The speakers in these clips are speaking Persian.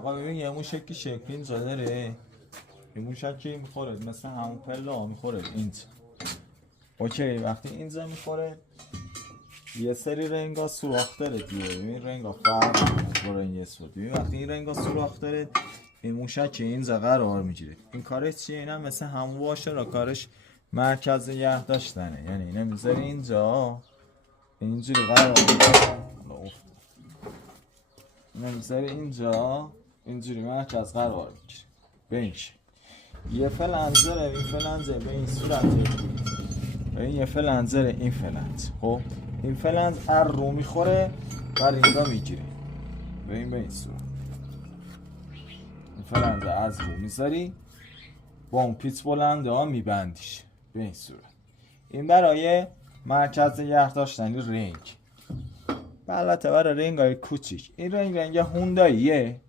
آقا ببین یه موشکی شکلی اینجا داره، یه موشکی میخوره مثل همون پله ها میخوره اینجا. اوکی وقتی اینجا میخوره یه سری رنگا سوراخ داره دیگه. ببین رنگا فرق میکنه این اسود. ببین وقتی این رنگا سوراخ داره این موشک اینجا قرار میگیره. این کارش چیه؟ اینا مثل همون باشه را کارش مرکز نگه داشتنه. یعنی اینا میذاری اینجا اینجوری قرار میگیره، اینا میذاری اینجا اینجوری مرکز قرار میگیره. ببین یه فلنزره، این فلنزه به این صورته. ببین یه فلنزره، این فلنز. خب این فلنز هر رو میخوره و رینگا میگیره. ببین به این صورت این فلنز از رو میذاری با اون پیچ بلنده ها میبندیش به این صورت. این برای مرکز نگه داشتنی رنگ. البته برای رنگ های کوچیک. این رنگ هونداییه.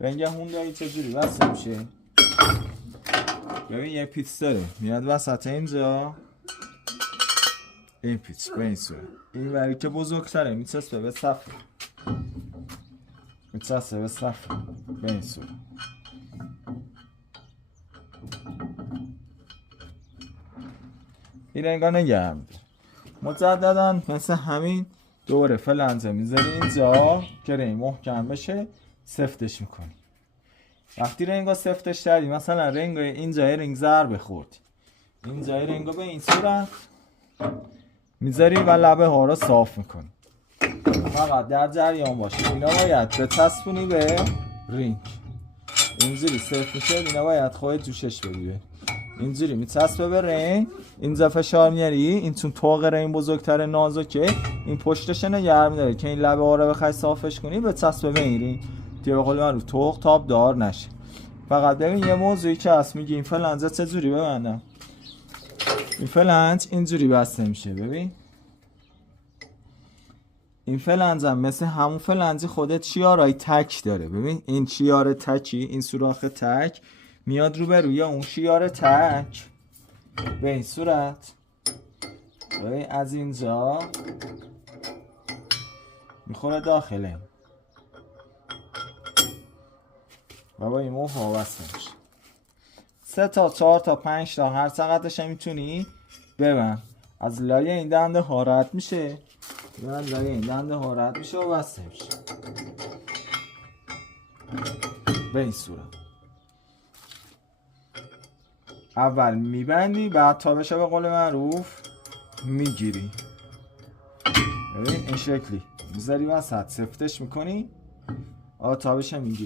رنگ هوندایی چجوری وصل میشه؟ ببین یه پیچ داره میاد وسط اینجا، این پیچ به این صورت. این وری که بزرگتره میچسبه به صفحه، میچسبه به صفحه به این صورت. این رنگا نگه میده. مجدداً مثل همین دوره فلنزه میذاری اینجا که رنگ محکم بشه، سفتش میکنی. وقتی رنگا سفتش کردی، مثلا رنگ اینجا رنگ ضربه خورد، اینجا رنگا به این صورت میذاری و لبه ها رو صاف میکنی. فقط در جریان باشی اینا باید بچسبونی به رنگ. اینجوری سفت میشه، اینا باید خودت جوشش بدی. اینجوری میچسبه به رنگ، اینجا فشار میاری، این چون طوق رنگ بزرگتر نازکه این پشتش نگه میداره که این لبه ها رو بخوای صافش کنی بچسبه به این رنگ دیگه به قول من رو طوق تاب دار نشه. فقط ببین یه موضوعی که هست، میگی این فلنزه چجوری ببندم. این فلنج اینجوری بسته میشه. ببین این فلنج هم مثل همون فلنجی خودت شیارای تک داره. ببین این شیار تکی، این سوراخ تک میاد رو به روی اون شیار تک به این صورت. ببین از اینجا میخوره داخله و با این موفا وصل میشه. 3 تا 4 تا 5 تا هر چقدرش میتونی ببند. از لایه این دنده ها رد میشه و از لایه این دنده ها رد میشه و وصل میشه به این صورت. اول میبندی بعد تا بشه به قول معروف میگیری. ببین این شکلی میذاری وسط سفتش میکنی تا بشه میگیری.